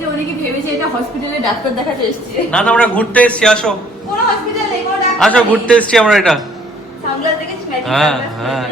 যে অনেকে ভেবেছে এটা হসপিটালে ডাক্তার দেখাতে এসেছে। না না, আমরা ঘুরতে এসেছি, আসো। কোনো হসপিটাল নেই, কোনো ডাক্তার। আসো, ঘুরতে এসেছি আমরা এটা। সামলা থেকে স্ম্যাটিং। হ্যাঁ হ্যাঁ।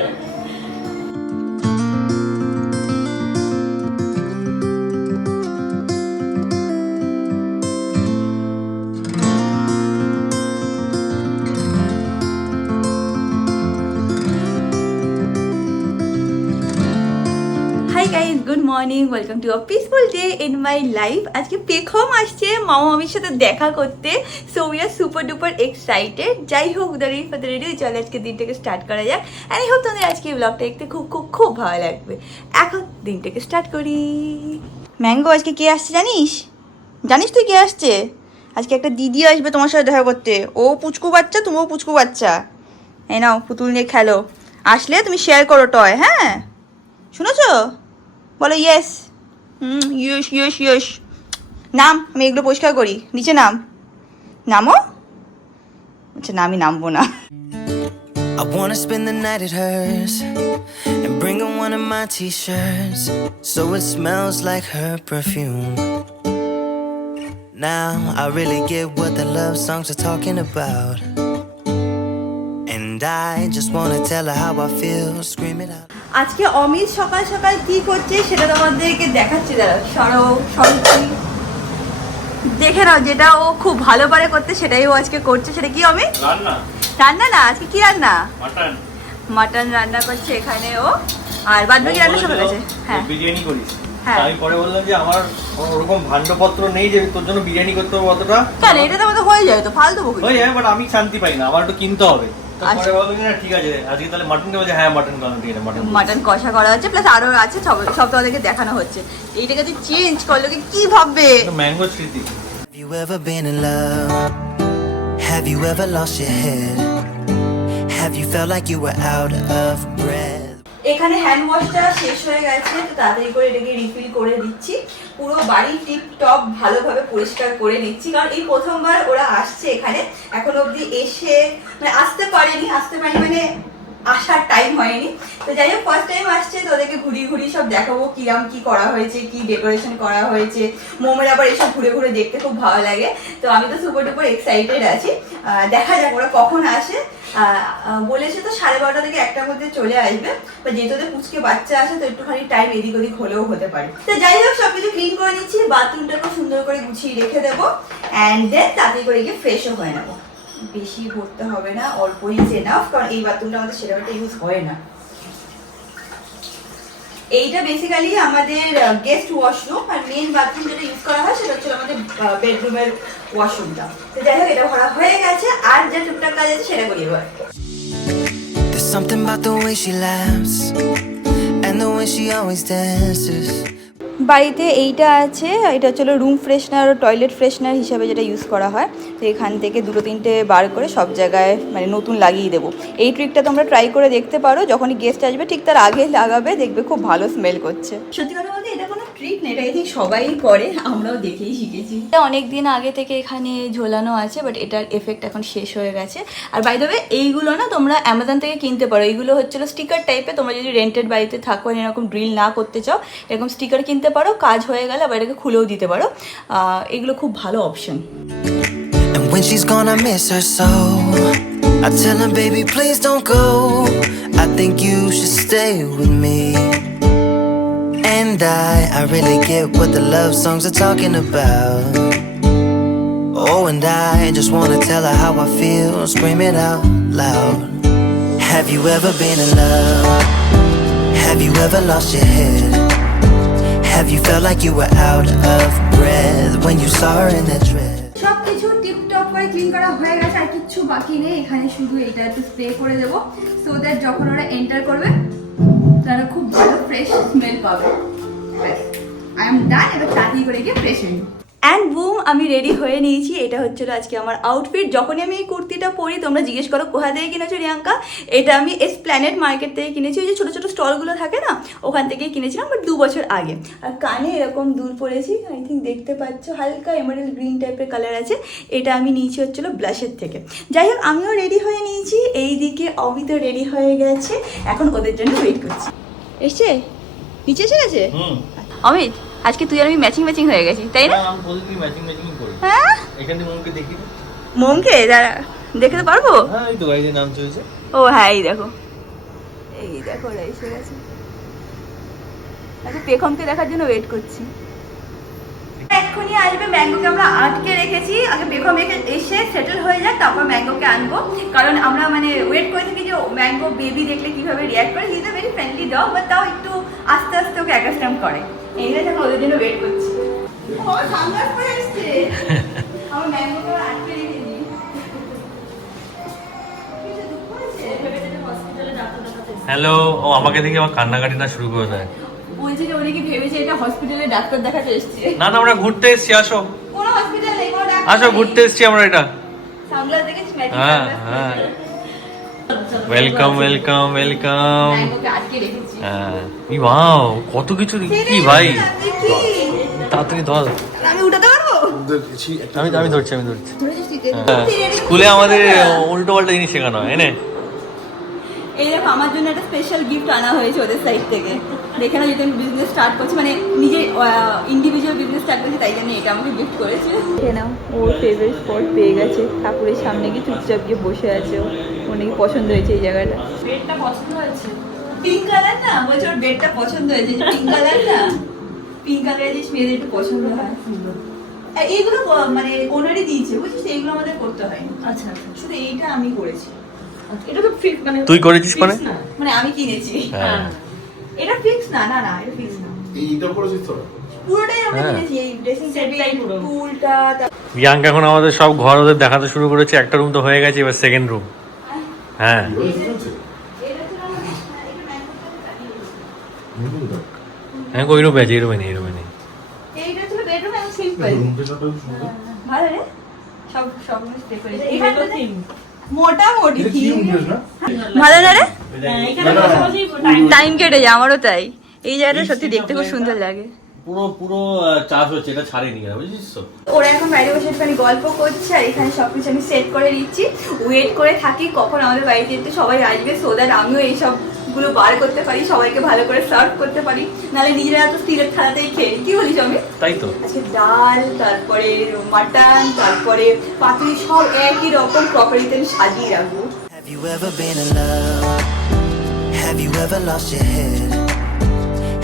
Hi guys, good morning, welcome to a peaceful day in my life. আজকে পেখম আসছে মামা মামির সাথে দেখা করতে, so we are super duper excited. যাই হোক, উদারি রেডি, চলে আজকে দিনটাকে স্টার্ট করা যাক। অ্যান্ড আই হোপ তোমাদের আজকে এই ব্লগটা দেখতে খুব খুব খুব ভালো লাগবে। এখন দিনটাকে স্টার্ট করি। ম্যাঙ্গো, আজকে কে আসছে জানিস? জানিস তুই কে আসছে? আজকে একটা দিদি আসবে তোমার সাথে দেখা করতে। ও পুচকু বাচ্চা, তুমিও পুচকু বাচ্চা। এই নাও, পুতুল নিয়ে খেলো। আসলে তুমি শেয়ার করো টয়, হ্যাঁ? শুনেছো? বলো ইয়েস। Yes yes yes. নাম, আমি এগুলো পরিষ্কার করি। নিচে নামো। আচ্ছা না, আমি নামবো না। I wanna spend the night at hers and bring her one of my t-shirts so it smells like her perfume. Now I really get what the love songs are talking about, and I just wanna tell her how I feel, scream it out. আজকে অমিত সকাল সকাল কি করছে সেটা তোমাদেরকে দেখাচ্ছি। দাঁড়াও, দেখে নাও। যেটা ও খুব ভালো পারে করতে সেটাই ও আজকে করছে। সেটা কি অমিত? রান্না না, আজকে কি রান্না? মাটন রান্না করছে এখানে ও। আর বাদ বাকি রান্না সব গেছে। হ্যাঁ, বিরিয়ানি করিস। হ্যাঁ। আমি পরে বললাম যে আমার ওরকম ভান্ডপত্র নেই যে তোর জন্য বিরিয়ানি করতে হবে অতটা। কেন, এটা তো আমাদের হয়ে যায়, তো ফালতু বকি। হয়ে যায়, বাট আমি শান্তি পাই না, আমার একটু কিনতে হবে। তো আচ্ছা। পরে বললাম না ঠিক আছে, আজকে তাহলে মাটন কে বলছে, হ্যাঁ মাটন করানো, ঠিক আছে মাটন কষা করা হচ্ছে, প্লাস আরো আছে, সব তোমাদেরকে দেখানো হচ্ছে। এইটাকে তুই চেঞ্জ করলো কি ভাববে? ম্যাঙ্গো স্মৃতি। Have you ever been in love? Have you ever lost your head? Have you felt like you were out of breath? এখানে হ্যান্ড ওয়াশটা শেষ হয়ে গেছে, তো তাড়াতাড়ি করে এটাকে রিফিল করে দিচ্ছি। পুরো বাড়ি টিপ টপ ভালোভাবে পরিষ্কার করে নিচ্ছি, কারণ এই প্রথমবার ওরা আসছে এখানে। এখন অবধি এসে মানে আসতে পারি মানে আসার টাইম হয়নি। তো যাই হোক, ফার্স্ট টাইম আসছে, তো ওদেরকে ঘুরি সব দেখাবো কিরাম কি করা হয়েছে, কি ডেকোরেশন করা হয়েছে। মোমের আবার এসব ঘুরে দেখতে খুব ভালো লাগে। তো আমি তো সুপার ডুপার এক্সাইটেড আছি। দেখা যাক ওরা কখন আসে। বলেছে তো 12:30 থেকে 1টার মধ্যে চলে আসবে। বা যেহেতু ওদের পুচকে বাচ্চা আছে, তো একটুখানি টাইম এদিক ওদিক হলেও হতে পারে। তো যাই হোক, সবকিছু ক্লিন করে নিচ্ছি, বাথরুমটাকে সুন্দর করে গুছিয়ে রেখে দেবো। অ্যান্ড দেন তাড়াতাড়ি করে গিয়ে ফ্রেশও হয়ে নেবো। বেশি ভরতে হবে না, অল্পই এনাফ, কারণ এই বাথরুমটা আমাদের সেরকম একটা ইউজ হয় না। এইটা বেসিক্যালি আমাদের গেস্ট ওয়াশরুম, আর মেন বাথরুম যেটা ইউজ করা হয় সেটা হচ্ছে আমাদের বেডরুমের ওয়াশরুমটা। তো যাই হোক, এটা ভরা হয়ে গেছে, আর যে টুকটাক কাজ আছে সেটা করি এবার। There's something about the way she laughs and the way she always dances. বাড়িতে এইটা আছে, এটা হচ্ছে রুম ফ্রেশনার ও টয়লেট ফ্রেশনার হিসাবে যেটা ইউজ করা হয়। তো এখান থেকে 2-3টে বার করে সব জায়গায় মানে নতুন লাগিয়ে দেবো। এই ট্রিকটা তোমরা ট্রাই করে দেখতে পারো, যখনই গেস্ট আসবে ঠিক তার আগে লাগাবে, দেখবে খুব ভালো স্মেল করছে। সত্যি কথা বলতে এটা কোনো ট্রিক নেই, এটা আই থিঙ্ক সবাই করে, আমরাও দেখেই শিখেছি। এটা অনেক দিন আগে থেকে এখানে ঝোলানো আছে, বাট এটার এফেক্ট এখন শেষ হয়ে গেছে। আর বাই দ্য ওয়ে, এইগুলো না তোমরা অ্যামাজন থেকে কিনতে পারো। এইগুলো হচ্ছিল স্টিকার টাইপের। তোমরা যদি রেন্টেড বাড়িতে থাকো আর এরকম ড্রিল না করতে চাও, এরকম স্টিকার কিনতে পারো, কাজ হয়ে গেলে আবার এটাকে খুলেও দিতে পারো। এগুলো খুব ভালো option. And when she's gone, I miss her so. I tell her, baby, please don't go. I think you should stay with me. And I really get what the love songs are talking about. Oh, and I just wanna tell her how I feel, scream it out loud. Have you ever been in love? Have you ever lost your head? Have you felt like you were out of breath when you saw her in that dress? সবকিছু tiptop করে clean করা হয়ে গেছে, আর কিচ্ছু বাকি নেই। এখানে শুধু এটা একটু স্প্রে করে দেবো, সো দ্যাট যখন ওরা এন্টার করবে তারা খুব ভালো ফ্রেশ স্মেল পাবে। I am done. এবার তাড়াতাড়ি করে গিয়ে ফ্রেশ হয়ে নিই। অ্যান্ড বুম, আমি রেডি হয়ে নিয়েছি। এটা হচ্ছিল আজকে আমার আউটফিট। যখনই আমি এই কুর্তিটা পরি, তোমরা জিজ্ঞেস করো কোথা থেকে কিনেছো রিয়াঙ্কা। এটা আমি এসপ্ল্যানেড মার্কেট থেকে কিনেছি। ওই যে ছোটো ছোটো স্টলগুলো থাকে না, ওখান থেকেই কিনেছিলাম, বাট 2 বছর আগে। আর কানে এরকম দুল পরেছি, আই থিঙ্ক দেখতে পাচ্ছ, হালকা এমারেল্ড গ্রিন টাইপের কালার আছে। এটা আমি নিয়েছি হচ্ছিলো ব্লাশের থেকে। যাই হোক, আমিও রেডি হয়ে নিয়েছি। এইদিকে অমিতও রেডি হয়ে গেছে, এখন ওদের জন্য ওয়েট করছি। এসছে? নিচে এসে গেছে অমিত? আজকে তুই আর আমি ম্যাচিং ম্যাচিং হয়ে গেছি তাই না? আমি প্রতিদিন ম্যাচিং করি। হ্যাঁ এখান থেকে মুখকে দেখি না। মোমকে দাঁড়া দেখে তো পারবো। হ্যাঁ এই তো গাড়িতে নাম চলছে। ও হ্যাঁ এই দেখো ওরা এসে গেছে। আচ্ছা পেখমকে দেখার জন্য ওয়েট করছি। এক্ষুনি আসবে, ম্যাঙ্গোকে আমরা আটকে রেখেছি, আগে পেখম এসে সেটেল হয়ে যাক তারপর ম্যাঙ্গোকে আনবো, কারণ আমরা মানে ওয়েট করে থাকি যে ম্যাঙ্গো বেবি দেখলে কিভাবে রিয়াক্ট করে। He is a very friendly dog, but তাও একটু আস্তে আস্তে ওকে অ্যাকাস্টম করে। এইটা যখন ওদের জন্য ওয়েট করছি। ও সানগ্লাস পরে এসেছে, আমার ম্যাঙ্গোকে আটকে রেখেছি। হ্যালো, ও আমাকে দেখে আমার কান্নাকাটি না শুরু করে দেয়। বলছে যে উনি কি ভেবেছে এটা হসপিটালে ডাক্তার দেখাতে এসেছে। না আমরা ঘুরতে এসেছি, আসো। কোনো হসপিটাল নেই, কোনো ডাক্তার আসো ঘুরতে এসেছি আমরা এটা। সানগ্লাস দেখেছি, ম্যাজিক হ্যাঁ সানগ্লাস। হ্যাঁ ওয়েলকাম। ম্যাঙ্গোকে আটকে রেখেছি। হ্যাঁ ই ওয়াও কত কিছু কি ভাই, দেখি তাড়াতাড়ি ধর। আমি উঠাতে পারবো? আমি ধরছি। ধরেছিস তুই? হ্যাঁ, স্কুলে আমাদের উল্টো পাল্টা জিনিস শেখানো হয় এনে। এই দেখো আমার জন্য একটা স্পেশাল গিফট আনা হয়েছে ওদের সাইড থেকে। দেখে না, যেহেতু আমি বিজনেস স্টার্ট করছি, মানে নিজে ইন্ডিভিজুয়াল বিজনেস স্টার্ট করছি, তাই জন্য এটা আমাকে গিফট করেছে। দেখে নাও, ওর ফেভারিট স্পট পেয়ে গেছে, ঠাকুরের সামনে গিয়ে চুপচাপ গিয়ে বসে আছে। ওর নাকি পছন্দ হয়েছে এই জায়গাটা। বেডটা পছন্দ হয়েছে, পিঙ্ক কালার না, বলছে ওর বেডটা পছন্দ হয়েছে। পিঙ্ক কালার না, পিঙ্ক কালারের জিনিস মেয়েদের একটু পছন্দ হয়। এইগুলো মানে ওনারই দিয়েছে, বুঝছিস, এইগুলো আমাদের করতে হয়। আচ্ছা শুধু এইটা আমি করেছি। এটা তো ফিক্স, মানে তুই করেছিস মানে আমি কিনেছি। হ্যাঁ। এটা ফিক্স না, এটা ফিক্স না। এইটা করেছিস তো? পুরোটাই আমরা হ্যাঁ। কিনেছি, এই ড্রেসিং টেবিল, টুলটা। ইয়াঙ্ক এখন আমাদের সব ঘর ওদের দেখাতে শুরু করেছে। একটা রুম তো হয়ে গেছে, এবার সেকেন্ড রুম। হ্যাঁ হ্যাঁ ওই রুমে আছে, এই রুমে নেই। এইটা ছিল বেডরুম, এবং সিম্পল। ভালো রে, সব স্টে করেছে। এখানে মোটামুটি ভালো না রে, টাইম কেটে যায়। আমারও তাই, এই জায়গাটা সত্যি দেখতে খুব সুন্দর লাগে। পুরো চাষ হচ্ছে, এটা ছাড়েনি, বুঝছিস তো? ওরা এখন বাইরে বসে একটুখানি গল্প করছে, আর এখানে সবকিছু আমি সেট করে দিচ্ছি। ওয়েট করে থাকি কখন আমাদের বাড়িতে একটু সবাই আসবে, সো দ্যাট আমিও এইসব গুলো বার করতে পারি, সবাইকে ভালো করে সার্ভ করতে পারি। নাহলে নিজেরা তো স্টিলের থালাতেই খেয়ে কি বলিস আমি? তাই তো। আজকে ডাল, তারপরে মাটন, তারপরে পাতুরি, সব একই রকম ক্রকারিতে আমি সাজিয়ে রাখবো। Have you ever been in love? Have you ever lost your head?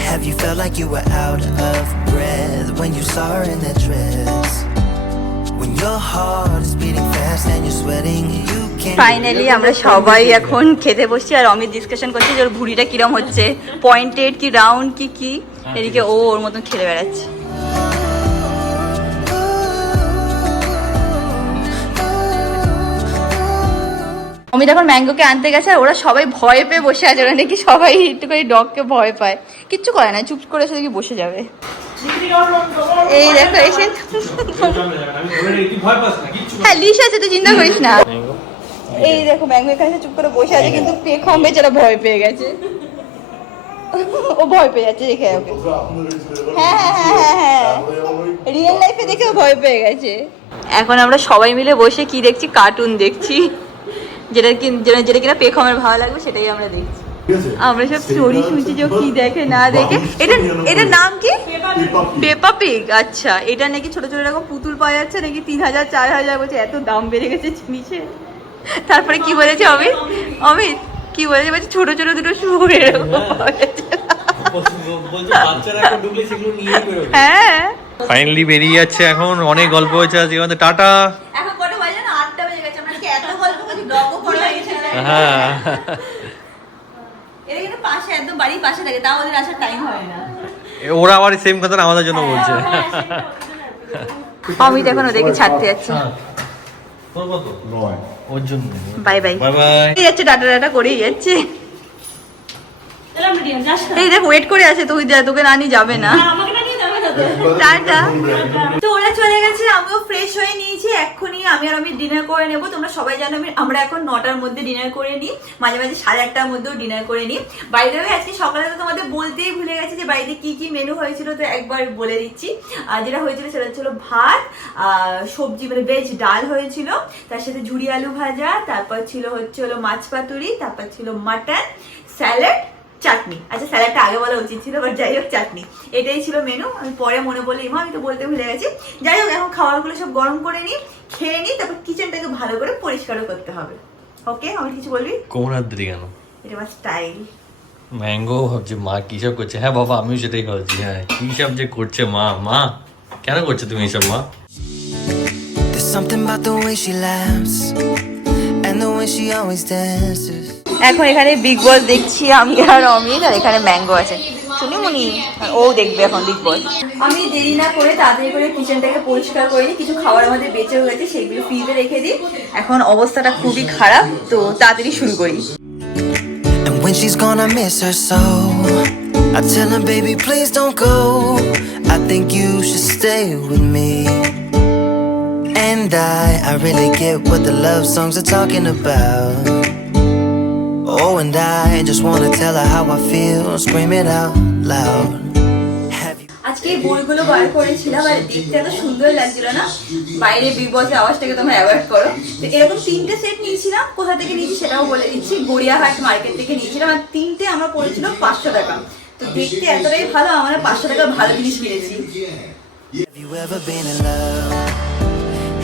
Have you felt like you were out of breath when you saw her in that dress? When your heart is beating fast and you're sweating, you can't. Finally আমরা সবাই এখন খেতে বসছি, আর Amit discussion করছে যে ওর ভুঁড়িটা কিরম হচ্ছে, pointed কি রাউন্ড কি। এদিকে ও ওর মতন খেলে বেড়াচ্ছে। অমিত এখন ম্যাঙ্গোকে আনতে গেছে, আর ওরা সবাই ভয় পেয়ে বসে আছে। ওরা নাকি সবাই একটু করে ডগকে ভয় পায়, কিচ্ছু করে না, চুপ করে শুধু বসে যাবে। এই দেখো এসে, হ্যাঁ লিশ আছে, তুই চিন্তা করিস না। এই দেখো ম্যাঙ্গো এখানে চুপ করে বসে আছে, কিন্তু পেখম বেচারা ভয় পেয়ে গেছে। ও ভয় পেয়ে যাচ্ছে দেখে ওকে। হ্যাঁ রিয়েল লাইফে দেখে ও ভয় পেয়ে গেছে। এখন আমরা সবাই মিলে বসে কি দেখছি, কার্টুন দেখছি, যেটা কিনা পেখমের ভালো লাগবে সেটাই আমরা দেখছি। আমরা সব স্টোরি শুনছি যে ও কি দেখে না দেখে। এটার নাম কি? পেপা পিগ। আচ্ছা, এটা নাকি ছোট ছোট এরকম পুতুল পাওয়া যাচ্ছে নাকি 3000 4000, বলছে এত দাম বেড়ে গেছে জিনিসের। তারপরে কি বলেছে অমিত কি বলেছে, বলছে ছোট ছোট দুটো শুয়ে এরকম পাওয়া যাচ্ছে। হ্যাঁ ফাইনালি বেরিয়ে যাচ্ছে এখন। অনেক গল্প হয়েছে আজকে আমাদের। টাটা। এখন কটা বাজে না? 8টা বেজে গেছে। আমরা এত গল্প করছি, ব্লগও করা হয়ে গেছে। হ্যাঁ এরা কিন্তু পাশে, একদম বাড়ির পাশে থাকে, তাও ওদের আসার টাইম হয় না। ওরা আবার সেম কথা আমাদের জন্য বলছে। অমিত এখন ওদেরকে ছাড়তে যাচ্ছে। ওর জন্য বাই বাই বাই বাই। এই যাচ্ছে, টাটা টাটা করেই যাচ্ছে। এই দেখ ওয়েট করে আছে, তুই তোকে না নিয়ে যাবে না। টাটা। তো ওরা চলে গেছে, আমিও ফ্রেশ হয়ে নিয়েছি। এক্ষুনি আমি আর আমি ডিনার করে নেবো। তোমরা সবাই জানো আমরা এখন 9টার মধ্যে ডিনার করে নিই, মাঝে মাঝে 1:30টার মধ্যেও ডিনার করে নিই। বাইরে আজকে সকালে তো তোমাদের বলতেই ভুলে গেছি যে বাড়িতে কি কি মেনু হয়েছিল, তো একবার বলে দিচ্ছি। যেটা হয়েছিল সেটা ছিল ভাত, সবজি মানে ভেজ ডাল হয়েছিল, তার সাথে ঝুড়ি আলু ভাজা, তারপর ছিল হলো মাছ পাতুরি, তারপর ছিল মাটন, স্যালাড, চাটনি। আচ্ছা স্যালাডটা আগে বলা উচিত ছিল, বাট যাই হোক চাটনি, এটাই ছিল মেনু। আমি পরে মনে বললে ইমা আমি তো বলতে ভুলে গেছি। যাই হোক এখন খাবারগুলো সব গরম করে নিই, খেয়ে নিই, তারপর কিচেনটাকে ভালো করে পরিষ্কারও করতে হবে। ওকে, আমি কিছু বলবি? কোমর হাত দিলি কেন? এটা আমার স্টাইল। ম্যাঙ্গো ভাবছে মা কি সব করছে। হ্যাঁ বাবা আমিও সেটাই ভাবছি, হ্যাঁ কি সব যে করছে মা। মা কেন করছো তুমি এইসব মা? There's something about the way she laughs and the way she always dances. এখন এখানে বিগ বস দেখছি আমি আর অমিত, আর এখানে ম্যাঙ্গো আছে শুনিমুনি, ও দেখবে এখন বিগ বস। আমি দেরি না করে তাড়াতাড়ি করে কিচেনটাকে পরিষ্কার করে নিই, কিছু খাবার আমাদের বেঁচে গেছে সেগুলো ফ্রিজে রেখে দিই। এখন অবস্থাটা খুবই খারাপ, তো তাড়াতাড়ি শুরু করি। And when she's gone, I miss her so. I tell her, baby, please don't go. I think you should stay with me. And I really get what the love songs are talking about. Oh, and I just wanna tell her how I feel, scream it out loud. Have you আজকে এই বইগুলো বার করেছিলাম, আর দেখতে এত সুন্দর লাগছিল না, বাইরে বিগ বসের আওয়াজটাকে তোমরা অ্যাভয়েড করো। তো এরকম 3টে সেট নিয়েছিলাম, কোথা থেকে নিয়েছি সেটাও বলে দিচ্ছি, গড়িয়াহাট মার্কেট থেকে নিয়েছিলাম, আর 3টে আমার পড়েছিল 500 টাকা। তো দেখতে এতটাই ভালো, আমরা 500 টাকা ভালো জিনিস কিনেছি। Have you ever been in love?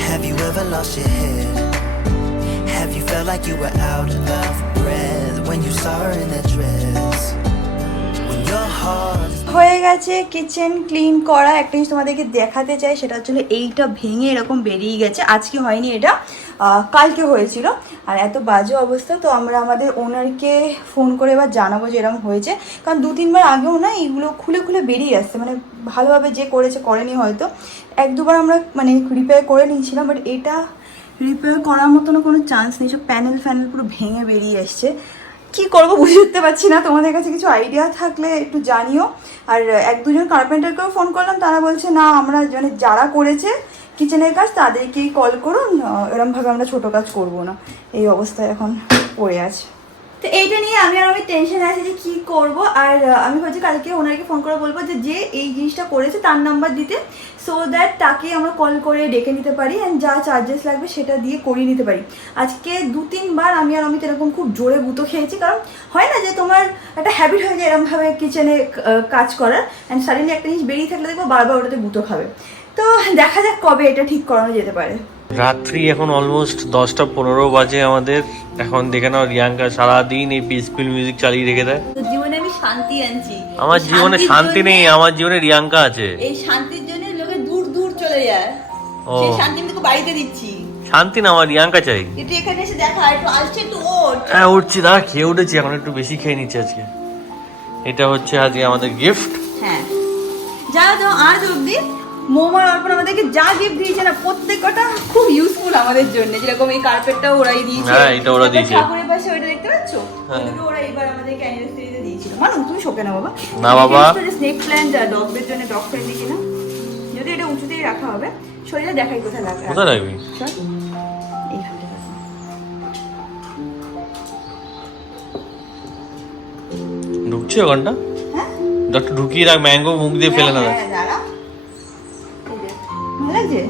Have you ever lost your head? Have you felt like you were out of breath when you saw her in that dress? When your heart is হয়ে গেছে kitchen clean করা। একটা জিনিস তোমাদেরকে দেখাতে চাই, সেটা হচ্ছে এইটা ভেঙে এরকম বেরিয়ে গেছে, আজকে হয়নি, এটা কালকে হয়েছিল, আর এত বাজে অবস্থা। তো আমরা আমাদের ওনারকে ফোন করে এবার জানাবো যে এরকম হয়েছে, কারণ 2-3বার আগেও না এইগুলো খুলে খুলে বেরিয়ে আসছে, মানে ভালোভাবে যে করেছে করেনি হয়তো, 1-2বার আমরা মানে রিপেয়ার করে নিয়েছিলাম, বাট এটা রিপেয়ার করার মতন কোনো চান্স নেই, সব প্যানেল ফ্যানেল পুরো ভেঙে বেরিয়ে এসছে। কি করবো বুঝে উঠতে পারছি না, তোমাদের কাছে কিছু আইডিয়া থাকলে একটু জানিও। আর 1-2জন কার্পেন্টারকেও ফোন করলাম, তারা বলছে না আমরা মানে যারা করেছে কিচেনের কাজ তাদেরকেই কল করুন, এরমভাবে আমরা ছোটো কাজ করবো না। এই অবস্থায় এখন পড়ে আছে। তো এইটা নিয়ে আমি টেনশন আছি যে কী করবো। আর আমি ভাবছি কালকে ওনাকে ফোন করে বলবো যে এই জিনিসটা করেছে তার নাম্বার দিতে, সো দ্যাট তাকে আমরা কল করে ডেকে নিতে পারি, অ্যান্ড যা চার্জেস লাগবে সেটা দিয়ে করিয়ে নিতে পারি। আজকে 2-3বার আমি এরকম খুব জোরে গুঁতো খেয়েছি, কারণ হয় না যে তোমার একটা হ্যাবিট হয়ে যায় এরমভাবে কিচেনে কাজ করার, অ্যান্ড সাডেনলি একটা জিনিস বেরিয়ে থাকলে দেখবো বারবার ওটাতে গুঁতো খাবে। তো দেখা যাক কবে এটা ঠিক করানো যেতে পারে। রাত্রি এখন অলমোস্ট 10টা 15 বাজে আমাদের। এখন দেখে নাও রিয়াঙ্কা সারাদিন এই পিসফুল মিউজিক চালিয়ে রেখে দেয়। তো জীবনে আমি শান্তি আনছি। আমার জীবনে শান্তি নেই, আমার জীবনে রিয়াঙ্কা আছে। এই শান্তির জন্য লোকে দূর দূর চলে যায়, সেই শান্তি আমি তোকে বাড়িতে দিচ্ছি। শান্তি না, আমার রিয়াঙ্কা চাই। একটু এখানে এসে দেখা, একটু আসছে, একটু ওঠ। হ্যাঁ উঠছি, দাঁড়া খেয়ে উঠেছি, এখন একটু বেশি খেয়ে নিচ্ছি আজকে। এটা হচ্ছে আজকে আমাদের গিফট। হ্যাঁ যা যাও আজ অব্দি মোমো অর্পণ আমাদেরকে যা গিফট দিয়েছে না প্রত্যেকটা খুব ইউজফুল আমাদের জন্য। যেরকম এই কার্পেটটা ওরাই দিয়েছে, হ্যাঁ এটা ওরা দিয়েছে। ঠাকুরের পাশে ওইটা দেখতে পাচ্ছ, ওইটা ওরা এবার আমাদেরকে অ্যানিভার্সারিতে দিয়েছিল। মানু তুমি শোকে না বাবা, না বাবা স্নেক প্ল্যান্ট ডগদের জন্য ডগ ফ্রেন্ডলি কিনা, যদি এটা উঁচুতেই রাখা হবে। শরীরে দেখাই কোথায় রাখা, কোথায় রাখবি? এইখানে রাখো। ঢুকছে ওখানটা, হ্যাঁ ডক্টর ঢুকিয়ে রাখ, ম্যাঙ্গো মুখ দিয়ে ফেলে না। হ্যাঁ, দাঁড়া। ভালো লাগছে,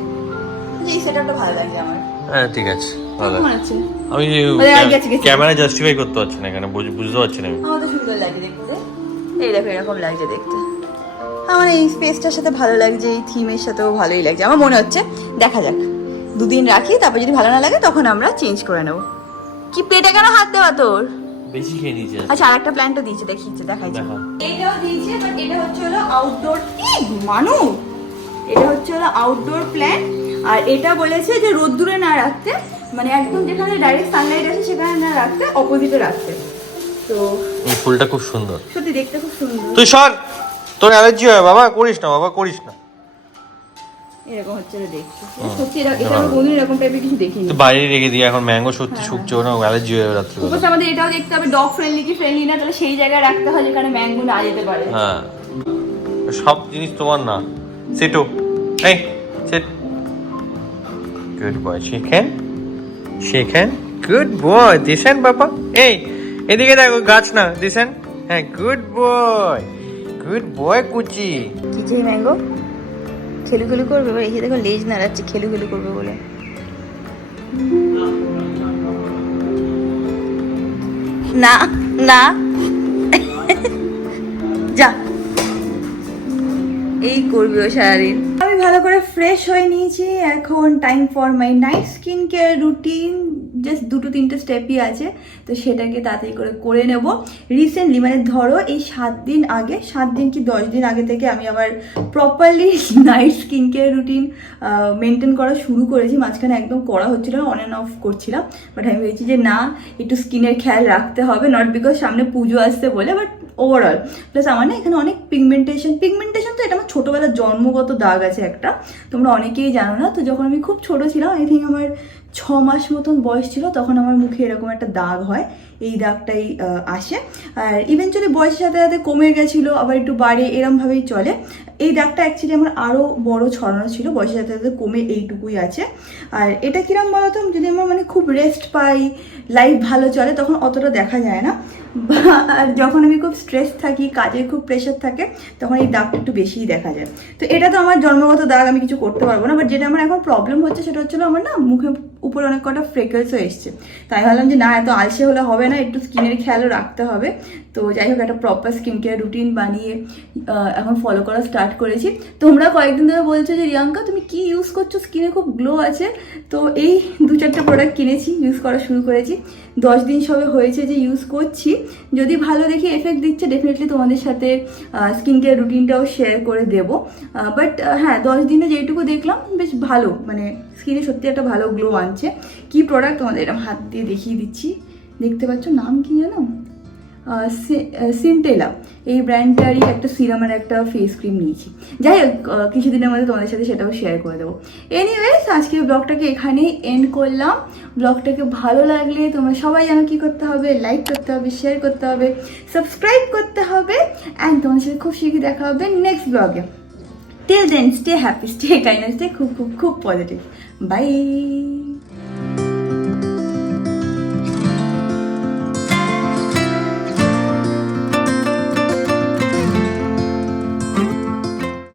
এই সেটআপটা ভালো লাগছে আমার। হ্যাঁ ঠিক আছে, ভালো কেমন লাগছে। আছে? আমি গেছে, গেছে। ক্যামেরা জাস্টিফাই করতে পারছি না এখানে, বুঝতে পারছি না আমি। আমার তো সুন্দর লাগে দেখতে, এই দেখো এরকম লাগছে দেখতে। আমার এই স্পেসটার সাথে ভালো লাগছে, এই থিমের সাথেও ভালোই লাগছে আমার মনে হচ্ছে। দেখা যাক, 2 দিন রাখি, তারপর যদি ভালো না লাগে তখন আমরা চেঞ্জ করে নেবো। কি পেটে কেন হাত দেওয়া তোর? বেশি খেয়ে নিয়েছে। আচ্ছা আরেকটা প্ল্যান্টও দিয়েছে, দেখিয়েছে, দেখাইছে। দেখা। এইটাও দিয়েছে, বাট এটা হচ্ছে হলো আউটডোর। মানু এটা হচ্ছে হলো আউটডোর প্ল্যান্ট, আর এটা বলেছে যে রোদ্দুরে না রাখতে, মানে একদম যেখানে ডাইরেক্ট সানলাইট আছে সেখানে না রাখতে, অপোজিটে রাখতে। তো এই ফুলটা খুব সুন্দর, সত্যি দেখতে খুব সুন্দর। তুই সর, তোর অ্যালার্জি হয় বাবা, করিস না বাবা, করিস না। এরকম হচ্ছে দেখতে সত্যি, এটা আমি কোনদিন এরকম টাইপের কিছু দেখিনি। তুই বাইরে রেখে দিয়ে, এখন ম্যাঙ্গো সত্যি শুকছে না, অ্যালার্জি হয়ে রাত্রে। উপরে আমাদের এটাও দেখতে হবে ডগ ফ্রেন্ডলি কি ফ্রেন্ডলি না, তাহলে সেই জায়গায় রাখতে হয় যেখানে ম্যাঙ্গো না যেতে পারে। হ্যাঁ সব জিনিস তোমার না। সিটু, এই সিট, গুড বয়, শেখেন, গুড বয় দিশান বাবা। এই এদিকে দেখো, গাছ না দিশান। হ্যাঁ গুড বয় কুচি। কি যে ম্যাঙ্গো খেলু খেলু করবে, এবার এসে দেখো লেজ নাড়াচ্ছে খেলু খেলু করবে বলে। না না যা, এই করবি ও সারাদিন। আমি ভালো করে ফ্রেশ হয়ে নিয়েছি, এখন time for my night skin care routine. Just 2-3টে স্টেপই আছে, তো সেটাকে তাড়াতাড়ি করে নেব। রিসেন্টলি মানে ধরো এই 7 দিন আগে, 7 দিন কি 10 দিন আগে থেকে আমি আবার properly night skin care routine maintain করা শুরু করেছি। মাঝখানে একদম করা হচ্ছিল না, অন অ্যান্ড অফ করছিলাম, বাট আমি ভেবেছি যে না, একটু স্কিনের খেয়াল রাখতে হবে, নট বিকজ সামনে পুজো আসতে বলে, বাট ওভারঅল। প্লাস আমার না এখানে অনেক পিগমেন্টেশন তো এটা আমার ছোটোবেলার জন্মগত দাগ আছে একটা, তোমরা অনেকেই জানো না। তো যখন আমি খুব ছোটো ছিলাম, আই থিঙ্ক আমার 6 মাস মতন বয়স ছিল, তখন আমার মুখে এরকম একটা দাগ হয়, এই দাগটাই আসে। আর ইভেনচুয়ালি বয়সের সাথে সাথে কমে গেছিলো, আবার একটু বাড়ে, এরমভাবেই চলে। এই দাগটা অ্যাকচুয়ালি আমার আরও বড় ছড়ানো ছিল, বয়সের সাথে সাথে কমে এইটুকুই আছে। আর এটা কিরম বলতো, যদি আমার মানে খুব রেস্ট পাই, লাইফ ভালো চলে, তখন অতটা দেখা যায় না। আর যখন আমি খুব স্ট্রেস থাকি, কাজের খুব প্রেশার থাকে, তখন এই দাগটা একটু বেশিই দেখা যায়। তো এটা তো আমার জন্মগত দাগ, আমি কিছু করতে পারবো না। বাট যেটা আমার এখন প্রবলেম হচ্ছে সেটা হচ্ছিলো আমার না মুখে উপরে অনেক কটা ফ্রেকলসও এসছে। তাই ভাবলাম যে না, এত আলসে হলে হবে না, একটু স্কিনের খেয়ালও রাখতে হবে। তো যাই হোক, একটা প্রপার স্কিন কেয়ার রুটিন বানিয়ে এখন ফলো করা স্টার্ট করেছি। তোমরা কয়েকদিন ধরে বলছো যে রিয়াঙ্কা তুমি কি ইউজ করছো, স্কিনে খুব গ্লো আছে। তো এই 2-4টে প্রোডাক্ট কিনেছি, ইউজ করা শুরু করেছি। 10 দিন সবে হয়েছে যে ইউজ করছি। যদি ভালো দেখি এফেক্ট দিচ্ছে, ডেফিনেটলি তোমাদের সাথে স্কিন কেয়ার রুটিনটাও শেয়ার করে দেবো। বাট হ্যাঁ, 10 দিনে যেটুকু দেখলাম বেশ ভালো, মানে স্কিনে সত্যি একটা ভালো গ্লো আনছে। কি প্রোডাক্ট তোমাদের এরকম হাত দিয়ে দেখিয়ে দিচ্ছি, দেখতে পাচ্ছ, নাম কি জানো, সিনটেলা। এই ব্র্যান্ডটারই একটা সিরাম আর একটা ফেস ক্রিম নিয়েছি। যাই হোক, কিছুদিনের মধ্যে তোমাদের সাথে সেটাও শেয়ার করে দেবো। এনিওয়েজ, আজকে ব্লগটাকে এখানেই এন্ড করলাম। ব্লগটাকে ভালো লাগলে তোমরা সবাই জানো কী করতে হবে, লাইক করতে হবে, শেয়ার করতে হবে, সাবস্ক্রাইব করতে হবে। অ্যান্ড তোমাদের সাথে খুব শীঘ্রই দেখা হবে নেক্সট ব্লগে। Till then, stay happy, stay kind, stay খুব খুব খুব পজিটিভ। বাই।